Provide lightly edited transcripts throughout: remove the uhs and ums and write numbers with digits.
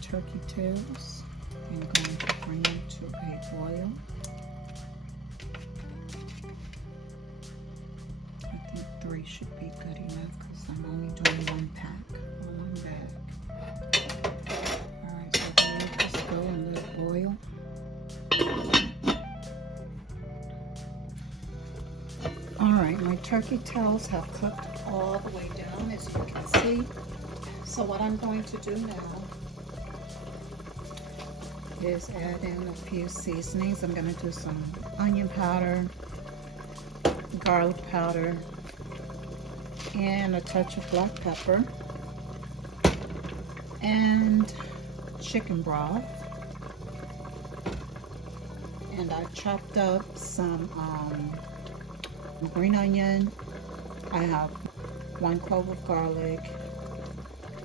turkey tails. I'm going to bring them to a boil. I think 3 should be good enough because I'm only doing 1 pack or 1 bag. Alright, so I'm going to let this go and let it boil. Alright, my turkey tails have cooked all the way down, as you can see. So what I'm going to do now is add in a few seasonings. I'm going to do some onion powder, garlic powder, and a touch of black pepper, and chicken broth. And I chopped up some green onion. I have 1 clove of garlic.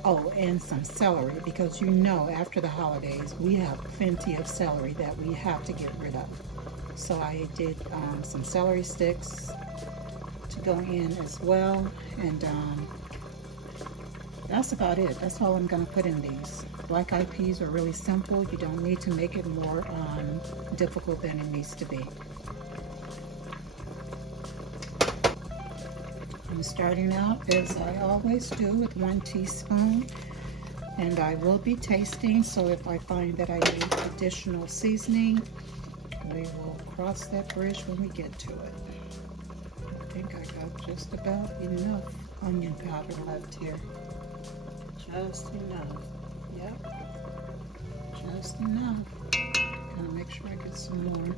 Oh, and some celery, because you know after the holidays we have plenty of celery that we have to get rid of. So I did some celery sticks to go in as well, and that's about it. That's all I'm going to put in these. Black eyed peas are really simple. You don't need to make it more difficult than it needs to be. I'm starting out as I always do with 1 teaspoon, and I will be tasting, so if I find that I need additional seasoning, we will cross that bridge when we get to it. I think I got just about enough onion powder left here. Just enough. Yep. Just enough. Gonna make sure I get some more.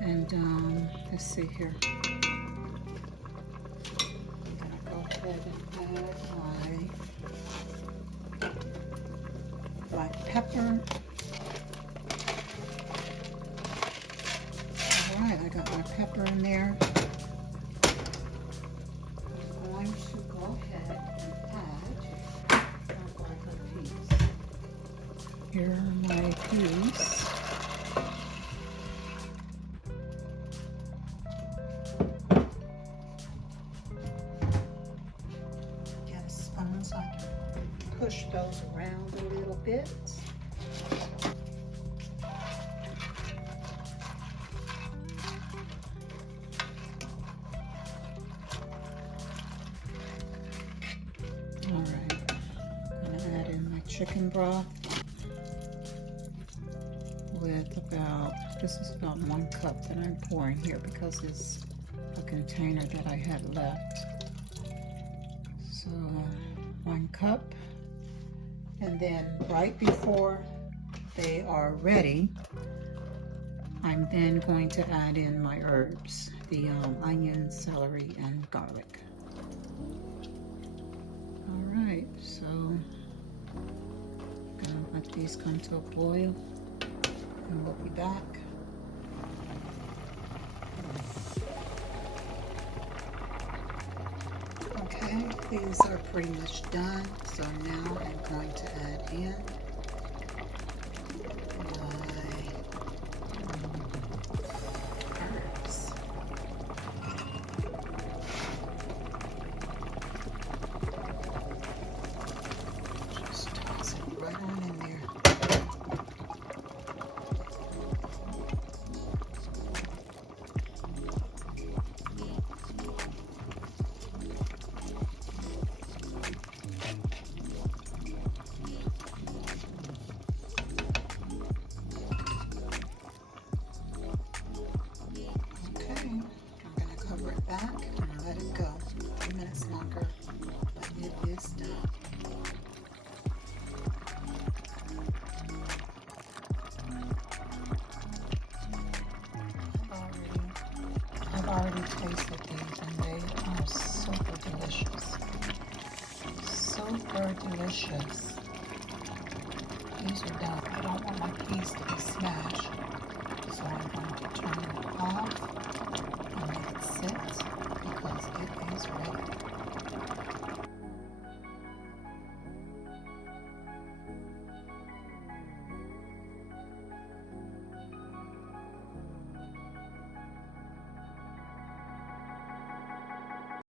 And let's see here. And add my black pepper. Alright, I got my pepper in there. I'm going to go ahead and add my black eyed peas. Here are my peas. So I can push those around a little bit. Alright, I'm going to add in my chicken broth with this is about 1 cup that I'm pouring here because it's a container that I had left. So 1 cup, and then right before they are ready, I'm then going to add in my herbs, the onion, celery, and garlic. Alright, so I'm gonna let these come to a boil, and we'll be back. Okay, these are pretty much done, so now I'm going to add in my herbs. Just toss it right on in there. Back and let it go. 2 minutes longer, but it is done. I've already tasted these, and they are super delicious. Super delicious. These are done. I don't want my peas to be smashed, so I'm going to turn it off and let it sit.